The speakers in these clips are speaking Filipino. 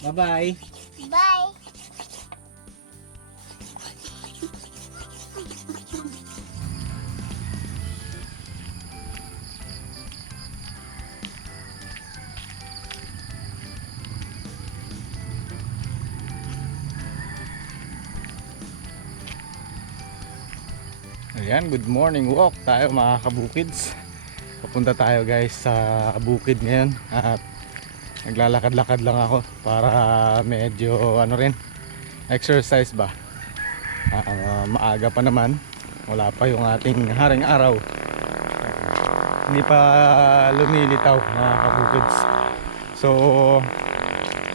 Bye-bye. Bye. Ayan, good morning walk tayo mga kabukids. Papunta tayo guys sa bukid ngayon at naglalakad-lakad lang ako para medyo ano rin, exercise ba. Maaga pa naman, wala pa yung ating haring araw, hindi pa lumilitaw mga kabukids. So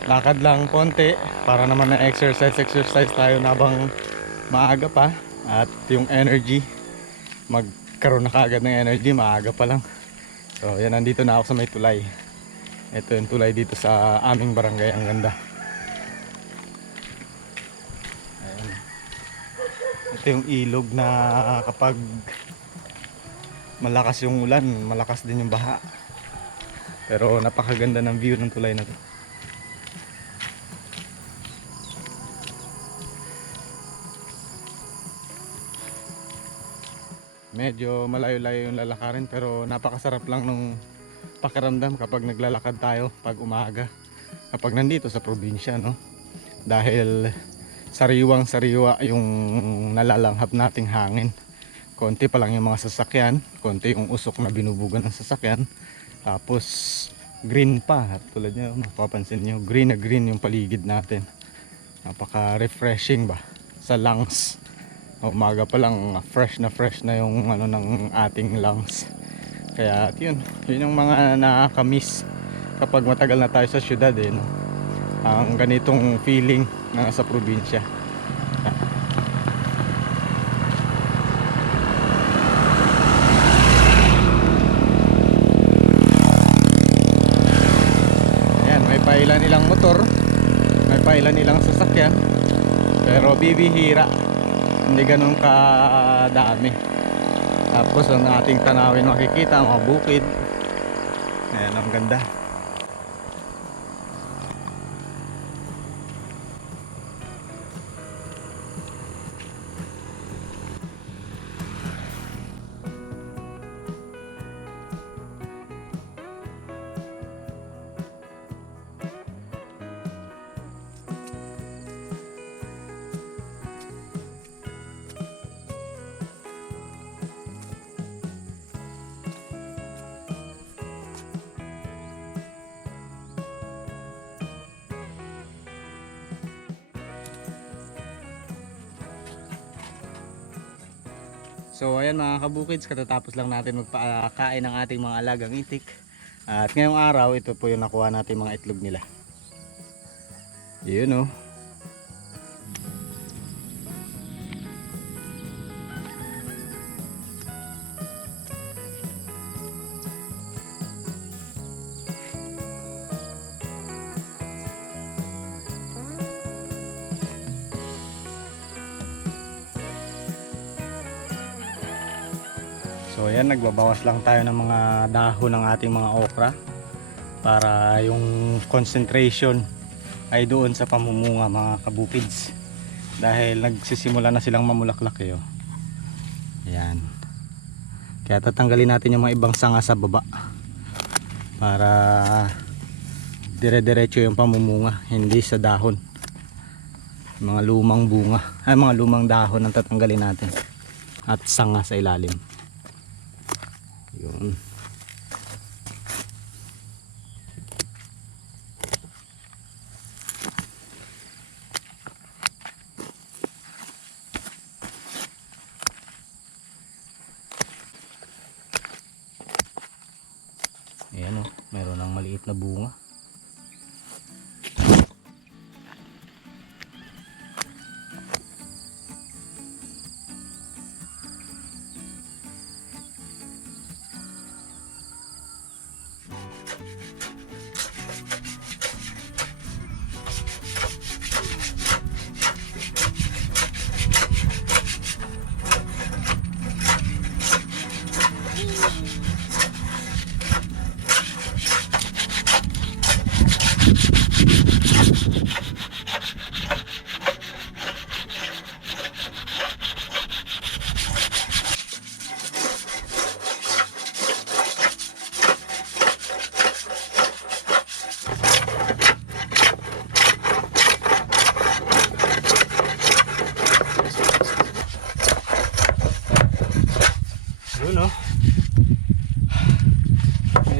lakad lang konti para naman na exercise tayo nabang maaga pa at yung energy magkaroon na kagad ng energy maaga pa lang. So yan, nandito na ako sa may tulay. Ito yung tulay dito sa aming barangay, ang ganda. Ayan. Ito yung ilog na kapag malakas yung ulan, malakas din yung baha. Pero napakaganda ng view ng tulay na to. Medyo malayo-layo yung lalakarin pero napakasarap lang nung pakiramdam kapag naglalakad tayo pag umaga, kapag nandito sa probinsya, no? Dahil sariwang-sariwa yung nalalanghap nating hangin. Konti pa lang yung mga sasakyan, konti yung usok na binubugan ng sasakyan. Tapos green pa, tulad nyo, mapapansin nyo, green na green yung paligid natin. Napaka-refreshing ba sa lungs. Umaga pa lang fresh na yung ano ng ating lungs. Kaya yun yung mga nakakamiss kapag matagal na tayo sa syudad, no? Ang ganitong feeling na sa probinsya. Ayan, may pailan nilang motor, may pailan nilang sasakyan, pero bibihira, hindi ganun kadami. Tapos ang ating tanawin makikita, mga bukid. Ayan, ang ganda. So ayan mga kabukids, katatapos lang natin magpakain ng ating mga alagang itik. At ngayong araw, ito po yung nakuha natin mga itlog nila. Yun, oh. So ayan, nagbabawas lang tayo ng mga dahon ng ating mga okra para yung concentration ay doon sa pamumunga mga kabukids, dahil nagsisimula na silang mamulaklak eh, oh. Ayan, kaya tatanggalin natin yung mga ibang sanga sa baba para dire-diretso yung pamumunga, hindi sa dahon. Mga lumang bunga ay mga lumang dahon ang tatanggalin natin at sanga sa ilalim. Yun. Ayan, oh, meron ng maliit na bunga.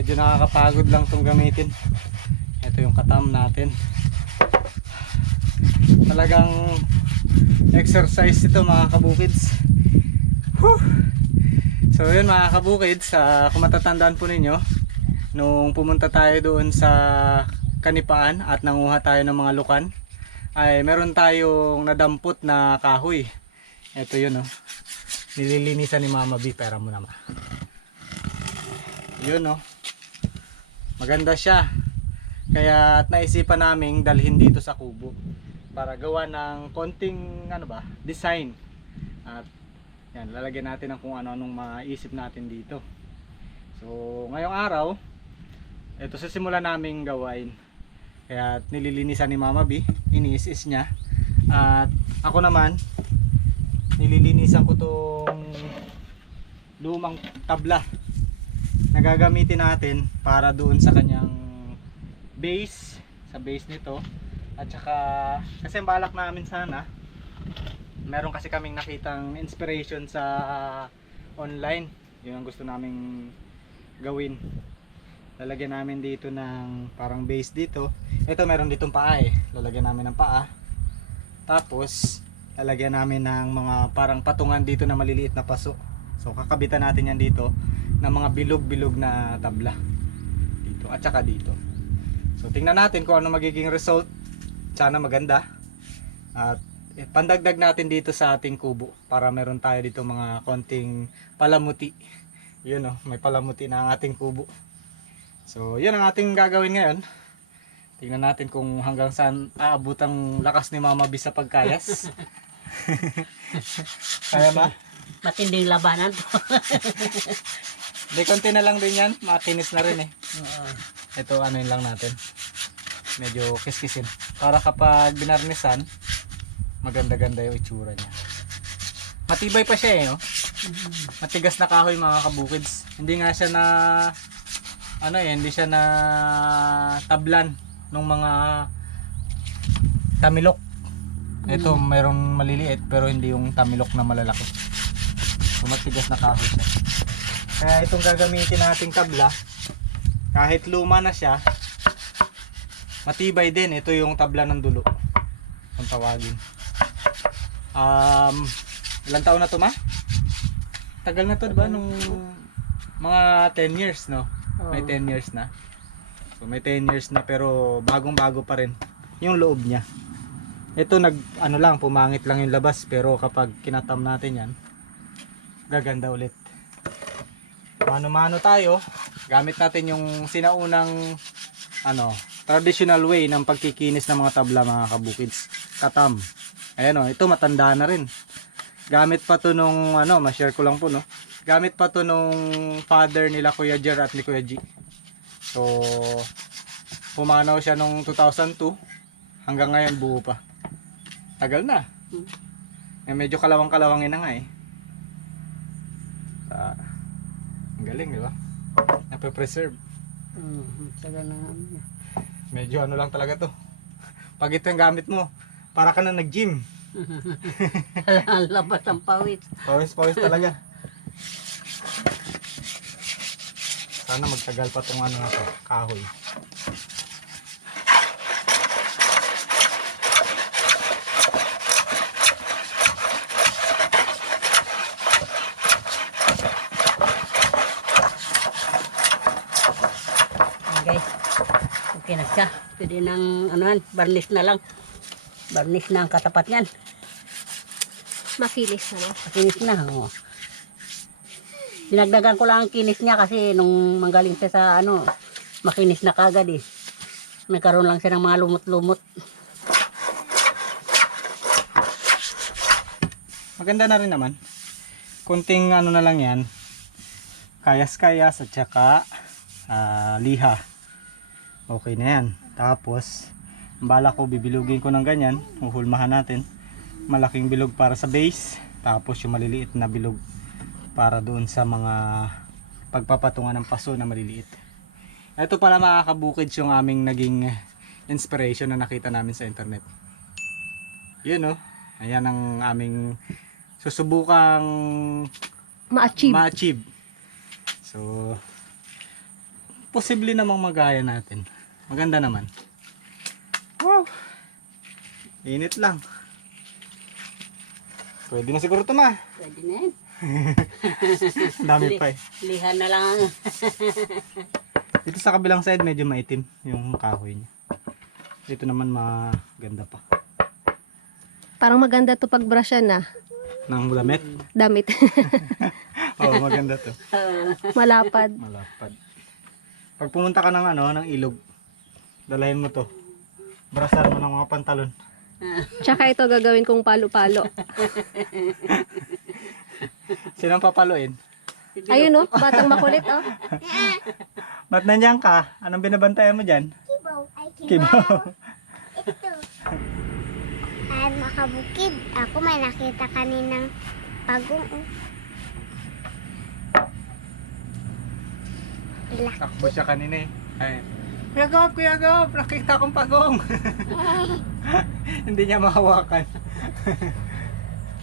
medyo nakakapagod lang itong gamitin. Ito yung katam natin. Talagang exercise ito mga kabukids. Whew! So yun mga kabukids, kung matatandaan po ninyo, nung pumunta tayo doon sa Kanipaan at nanguha tayo ng mga lukan, ay meron tayong nadampot na kahoy. Ito yun, oh. Nililinisan ni Mama B. Pera mo naman. Yun, oh. Maganda siya. Kaya naisipan naming dalhin dito sa kubo para gawa ng konting design. At yan, lalagyan natin ng kung ano-anong maisip natin dito. So ngayong araw, ito sa simula naming gawain. Kaya nililinisan ni Mama B, iniis-is niya. At ako naman, nililinisan ko tong lumang tabla na gagamitin natin para doon sa kanyang base, sa base nito. At saka kasi balak namin sana, meron kasi kaming nakitang inspiration sa online, yun ang gusto naming gawin. Lalagyan namin dito ng parang base dito. Ito meron ditong paa lalagyan namin ng paa. Tapos lalagyan namin ng mga parang patungan dito na maliliit na paso. So kakabitan natin yan dito ng mga bilog-bilog na tabla dito at saka dito. So tingnan natin kung ano magiging result. Sana maganda. At pandagdag natin dito sa ating kubo para meron tayo dito mga konting palamuti. Yun, oh, may palamuti na ang ating kubo. So yun ang ating gagawin ngayon. Tingnan natin kung hanggang saan aabot ang lakas ni Mama B sa pagkayas. Kaya ba? Matinding labanan to. Di konti na lang din yan. Makinis na rin Oo. Ito ano yun lang natin. Medyo kiskisin. Para kapag binarnisan, maganda-ganda yung itsura niya. Matibay pa siya oh. Matigas na kahoy mga kabukids. Hindi nga siya na hindi siya na tablan ng mga tamilok. Ito mayroong maliliit pero hindi yung tamilok na malalaki. So matigas na kahoy siya. Kaya itong gagamitin nating tabla, kahit luma na siya, matibay din. Ito yung tabla ng dulo kung tawagin. Ilang taon na to tagal na to diba? Nung mga 10 years no? May 10 years na. So may 10 years na pero bagong bago pa rin yung loob niya. Ito pumangit lang yung labas pero kapag kinatam natin yan, gaganda ulit. Mano-mano tayo, gamit natin yung sinaunang traditional way ng pagkikinis ng mga tabla mga kabukids. Katam. Ayan ito matanda na rin. Gamit pa to nung ma-share ko lang po Gamit pa to nung father nila Kuya Jer at ni Kuya G. So pumanaw siya nung 2002 hanggang ngayon buo pa. Tagal na. Medyo kalawang-kalawangin na nga ang galing, di ba? Nape-preserve. Tagal na. Medyo lang talaga to. Pag ito yung gamit mo, para ka na nag-gym. Labas ang pawis. Pawis talaga. Sana magtagal pa tong kahoy. Guys, okay na siya. Pwede nang varnish na lang. Varnish na ang katapat yan. Makinis na. Makinis na. Dinagdagan ko lang ang kinis niya kasi nung manggaling siya sa makinis na kagad Nagkaroon lang siya ng mga lumot-lumot. Maganda na rin naman. Kunting na lang yan. Kayas-kayas at saka liha. Okay na yan. Tapos bala ko bibilugin ko ng ganyan. Uhulmahan natin. Malaking bilog para sa base. Tapos yung maliliit na bilog para doon sa mga pagpapatungan ng paso na maliliit. Ito pala mga kabukids yung aming naging inspiration na nakita namin sa internet. Yun ayan ang aming susubukang Ma-achieve. ma-achieve. So posible namang magaya natin. Maganda naman. Wow! Init lang. Pwede na siguro ito ma. Pwede na yan. Dami pa eh. Lihan na lang. Dito sa kabilang side medyo maitim yung kahoy niya. Dito naman maganda pa. Parang maganda to pag-brushan na. Nang damit. Damit. Oo, maganda to. Malapad. Malapad. Pag pumunta ka ng ng ilog, dalahin mo to. Brasan mo ng mga pantalon. Tsaka ito gagawin kong palo-palo. Sinong papaluin? Ayun oh, batang makulit oh. Ba't nandiyan ka? Anong binabantayan mo dyan? Kibaw. Ay, Kibaw. kibaw. Ito. Ay, makabukid. Ako may nakita kaninang pagong. Laki. Takbo siya kanina eh. Ay. Kuya Gab, nakita kong pagong. Hindi niya mahawakan.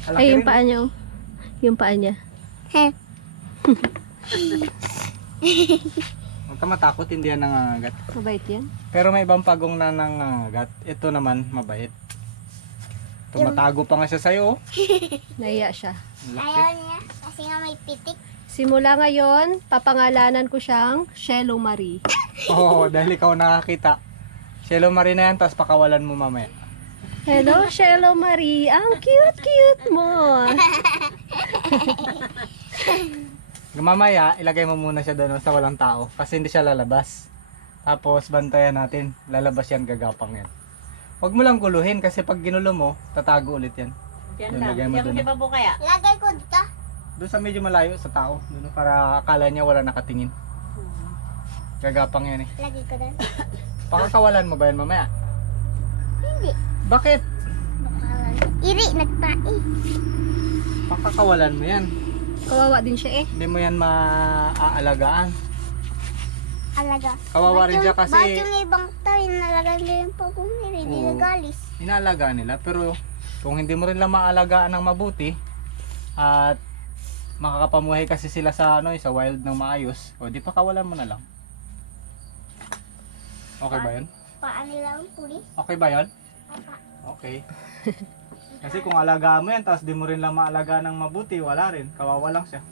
Alaki Ay, yung rin. paa niya oh. Yung paa niya. Huwag ka matakot, hindi yan nangangagat. Mabait yan. Pero may ibang pagong na nangangagat. Ito naman, mabait. Tumatago pa nga siya sa'yo. Oh. Naiya siya. Ang laki. Ayaw niya kasi nga may pitik. Simula ngayon, papangalanan ko siyang Shelo Marie. Oo, dahil ikaw nakakita. Shelo Marie na yan, tapos pakawalan mo mamaya. Hello, Shelo Marie. Ang cute-cute mo. Mamaya, ilagay mo muna siya doon sa walang tao. Kasi hindi siya lalabas. Tapos, bantayan natin. Lalabas yan, gagapang yan. Huwag mo lang guluhin kasi pag ginulo mo, tatago ulit yan. Yan Yan, lang. lagay mo Yan dun. di ba po kaya? Lagay ko dito. Doon sa medyo malayo sa tao. Doon, para akala niya wala nakatingin. Gagapang yan eh. Lagay ko doon. Pakakawalan mo ba yan mamaya? Hindi. Bakit? Bakalan. Iri, nagtai. Pakakawalan mo yan. Kawawa din siya eh. Hindi mo yan maaalagaan. Alaga. Kawawa rin siya kasi Ba't yung ibang tayo nalagay mo yung pagong iri, di Oo. nagalis. inaalagaan nila. Pero kung hindi mo rin lang maalagaan ng mabuti at makakapamuhay kasi sila sa sa wild ng maayos, o di pakawalan mo na lang. Okay ba yun? Paan nila ang pulis. Okay ba yun? Papa. Okay. Kasi kung alagaan mo yan, tapos di mo rin lang maalagaan ng mabuti, wala rin. Kawawa lang siya.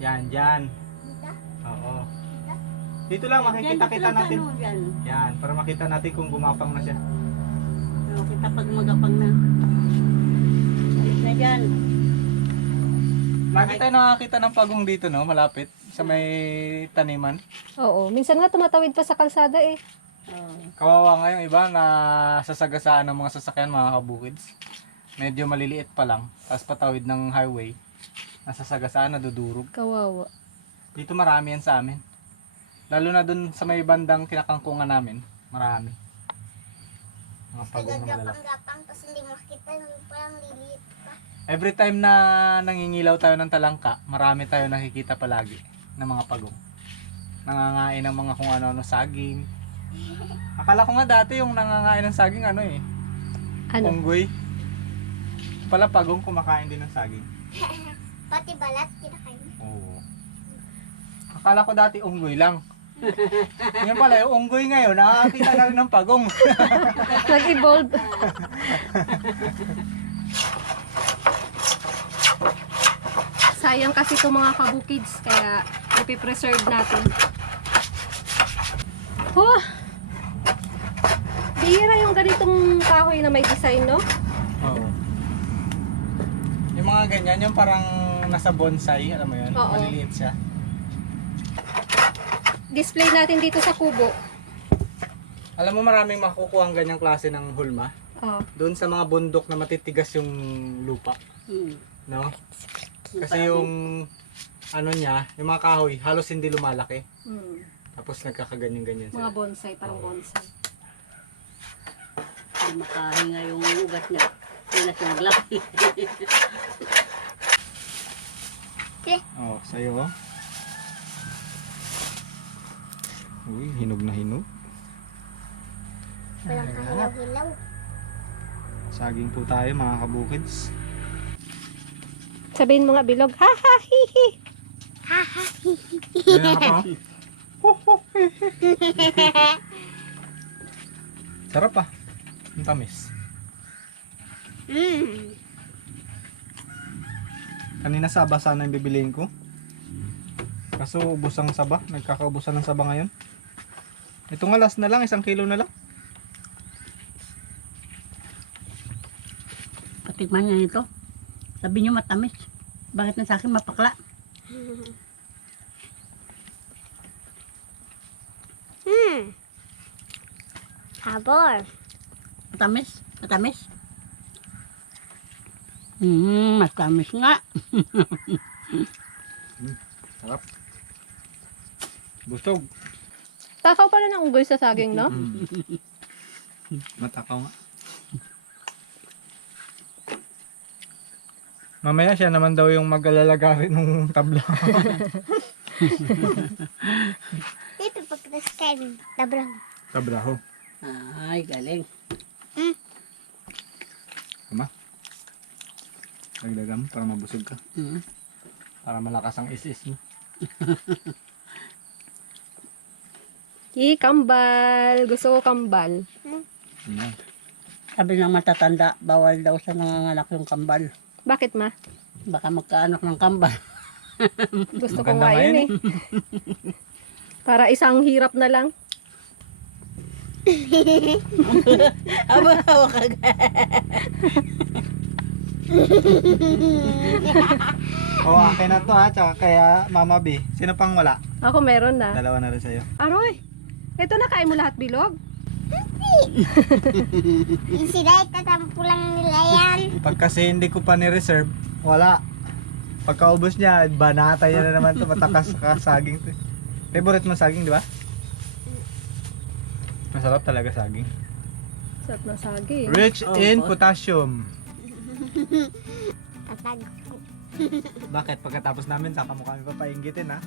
Yan, dyan. Dito. Oo. Dito lang, makikita-kita natin. Yan. Yan, para makita natin kung gumapang na siya. Kita pag magapang na. Alis na dyan. Lagi tayo nakakita ng pagong dito, no? Malapit. Sa may taniman. Oo, minsan nga tumatawid pa sa kalsada eh. Kawawa nga yung iba na sasagasaan ng mga sasakyan, mga kabukids. Medyo maliliit pa lang. Tapos patawid ng highway. Nasasagasaan, nadudurog. Kawawa. Dito marami yan sa amin. Lalo na dun sa may bandang kinakangkungan namin. Marami. Mga pagong na malalaki. Gagapang-gapang, tapos hindi makita yung parang liliit pa. Every time na nangingilaw tayo ng talangka, marami tayo nakikita palagi ng mga pagong. Nangangain ng mga kung ano-ano saging. Akala ko nga dati yung nangangain ng saging ano eh. Ano? Unggoy. Pala pagong kumakain din ng saging. Pati balat, kinakain. Oo. Akala ko dati unggoy lang. Ngayon pala yung unggoy ngayon, nakakita na rin ng pagong. Nag-evolve. Sayang kasi itong mga kabukids, kaya ipipreserve natin. Oh! Bihira yung ganitong kahoy na may design, no? Oo. Yung mga ganyan, yung parang nasa bonsai, alam mo yun? Oo. Maliliit siya. Display natin dito sa kubo. Alam mo maraming makukuha ang ganyang klase ng hulma. Oh. Doon sa mga bundok na matitigas yung lupa. No? Kasi yung ano niya, yung mga kahoy, halos hindi lumalaki. Hmm. Tapos nagkakaganyan-ganyan Mga sila. bonsai, parang bonsai. Hindi makahinga yung ugat niya. Hindi na siya maglaki. Oh, sa'yo oh. Uy, hinog na hinog. Walang kahilaw-hilaw. Saging po tayo mga kabukids. Sabihin mo nga bilog, ha ha hi hi. Ha ha. Ganyan ka po. Sarap ah. Ang tamis. Kanina saba sana yung bibiliin ko. Kaso ubos ang saba. Nagkakaubusan ng saba ngayon. Ito nga last na lang. 1 kilo na lang. Patikman niya nito. Sabi niyo matamis. Bakit na sa akin mapakla? Sabor. Matamis? Matamis? Matamis nga. Sarap. Busog. Takaw pala ng unggoy sa saging, no? Matakaw nga. Mamaya siya naman daw yung mag-alalagari ng tabla. Dito pagkatas kayo. Tabrang. Tabraho. Ay, galing. Tama. Dagdagan mo para mabusog ka. Mm. Para malakas ang isis mo. Kambal. Gusto ko kambal. Ayan. Sabi ng matatanda, bawal daw sa nanganganak yung kambal. Bakit, ma? Baka magkaanak ng kambal. Gusto ko Maganda nga nga yun yun eh. Para isang hirap na lang. Aba, hawak ka. Akin na to ha. Tsaka kaya Mama B. Sino pang wala? Ako meron na. Dalawa na rin sa'yo. Aroy! Ito na, kain mo lahat bilog? Yung sila itatampo lang nila yan. Pag kasi hindi ko pa ni-reserve, wala. Pagkaubos niya, banata niya na naman to. Matakas ka saging to. Favorite mo saging, di ba? Masarap talaga saging. Sarap na saging. Rich in potassium. Tatag ko. Bakit? Pagkatapos namin, saka mo kami papainggitin ha?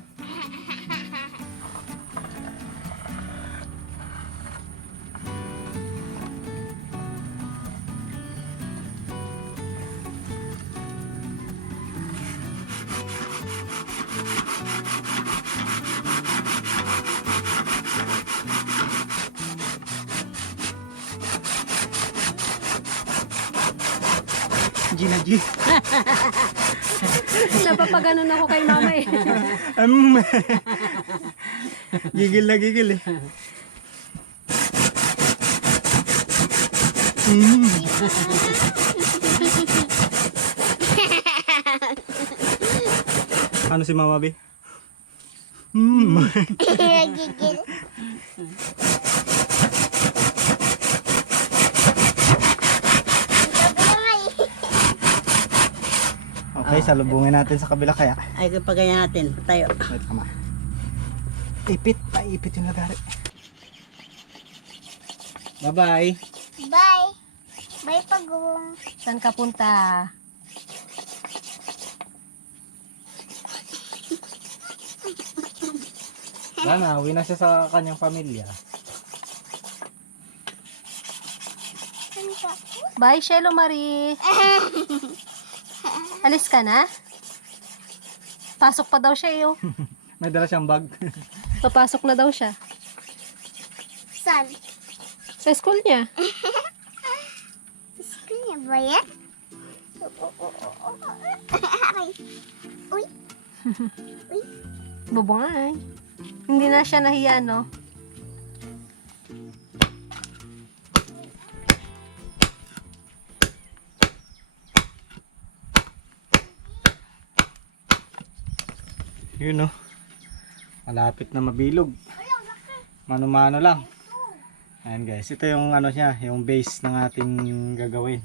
Gina G. Napapaganon ako kay mama eh. Gigil na gigil eh. Ano si Mama B? Gigil. Okay, salubungin natin sa kabila kaya. Ay, kapag ganyan natin, tayo. Wait, kama. Ipit, paipit yung lagari. Bye-bye. Bye. Bye, Pagong. Saan ka punta? Sana, uwi na siya sa kanyang pamilya. Saan ka? Bye, Shelo Marie. Alis ka na? Pasok pa daw siya eh. Oh. May dala siyang bag. Papasok na daw siya. Saan? Sa school niya. Gusto niya ba yan? Aray. Uy. Bubungay. Hindi na siya nahiya, no? Yun oh. Malapit na mabilog. Mano-mano lang. Ayan guys, ito yung ano niya, yung base ng ating gagawin.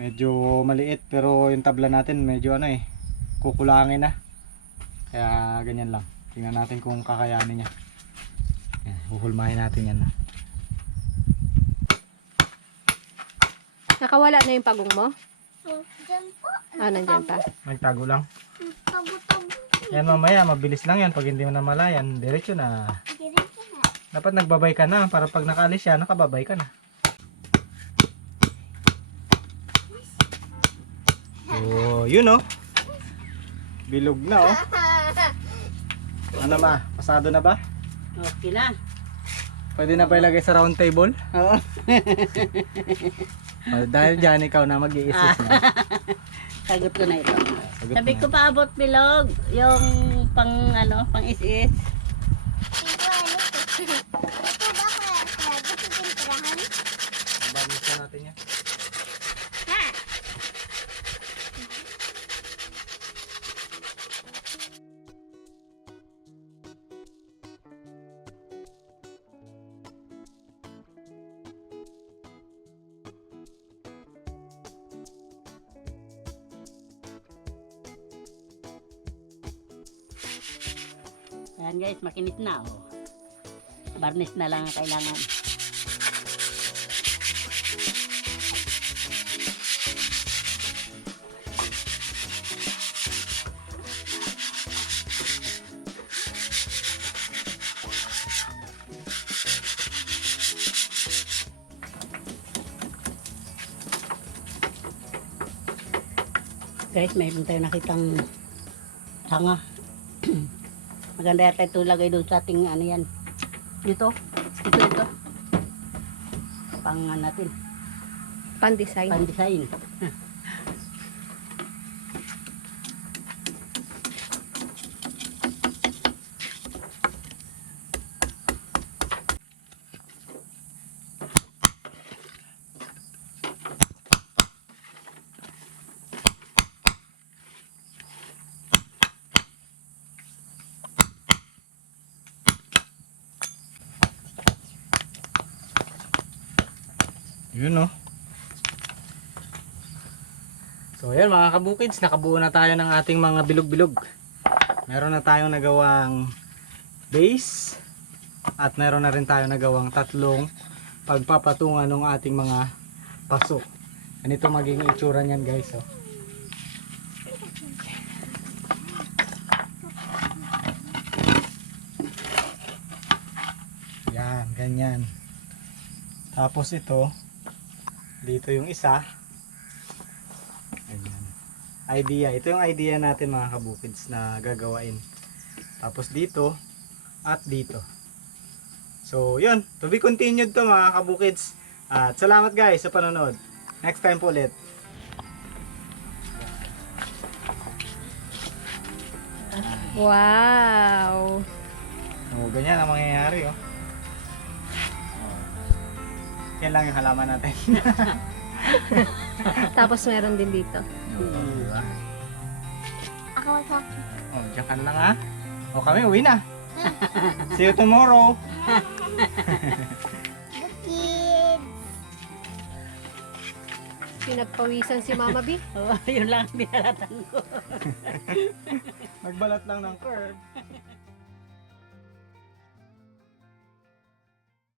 Medyo maliit pero yung tabla natin medyo ano eh, kukulangin na. Kaya ganyan lang. Tingnan natin kung kakayanin niya. Ayan, huhulmahin natin yan. Nakawala na yung pagong mo? Diyan po. Ah, nandyan pa. Nagtago lang. Tago-tago. Yan mamaya, mabilis lang yan. Pag hindi mo namalayan, diretso na. Diretso na. Dapat nagbabay ka na para pag nakaalis siya, nakababay ka na. Oh, yun oh. Bilog na oh. Ano ma? Pasado na ba? Okay na. Pwede na ba ilagay sa round table? Oo. Dahil dyan ikaw na mag-iisis na. Sagot ko na ito. Sagot Sabi mo ko paabot bilog. Yung pang pang is-is. Ito ano to? Ito ba kaya gusto tintirahan? Bamis na natin yan. Ha? Ayan guys, makinis na. Oh. Barnis na lang ang kailangan. Guys, mayroon tayo nakitang tanga. Maganda yata ito lagay doon sa ating ano yan. Dito. Ito. Pang natin. Pan-design. Pan-design. Yun oh. So ayan mga kabukids, nakabuo na tayo ng ating mga bilog-bilog. Meron na tayong nagawang base at meron na rin tayong nagawang tatlong pagpapatungan ng ating mga paso. Ganito magiging itsura niyan guys oh. Yan, ganyan. Tapos ito dito yung isa. Ayan. Idea. Ito yung idea natin mga kabukids na gagawain. Tapos dito at dito. So yun. To be continued to mga kabukids. At salamat guys sa panonood. Next time po ulit. Wow! So ganyan ang mangyayari oh. Yan lang yung halaman natin. Tapos meron din dito. Diba? Ako sa Oh, diyan ka na lang ha. O kami uwi na. See you tomorrow. kids. Pinagpawisan si Mama B. Oh, yun lang ang binalatan ko. Nagbalat lang ng curve.